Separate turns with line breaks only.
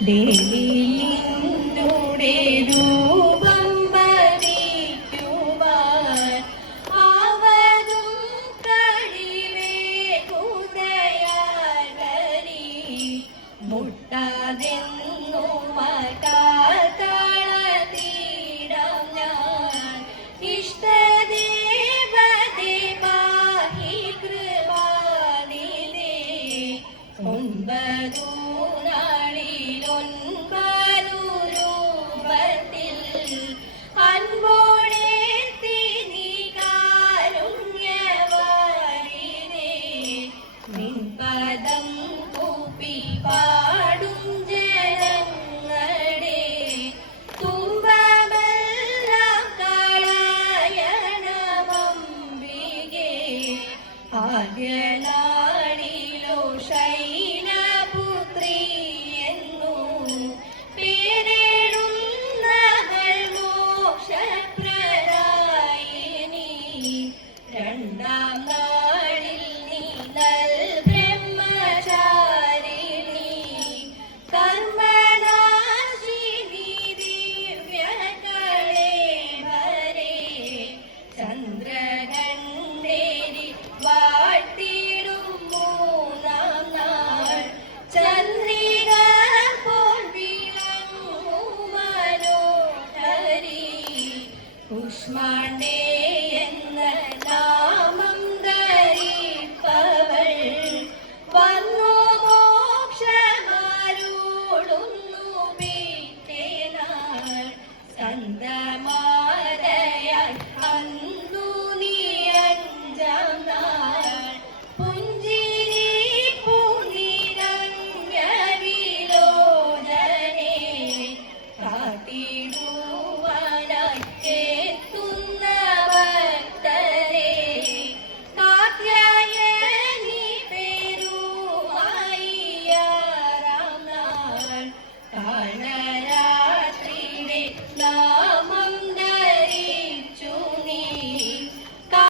ദേവി Yeah. കുഷ്മാണ്ഡേ എന്ന നാമം ധരിപ്പവൾ. വന്നു love.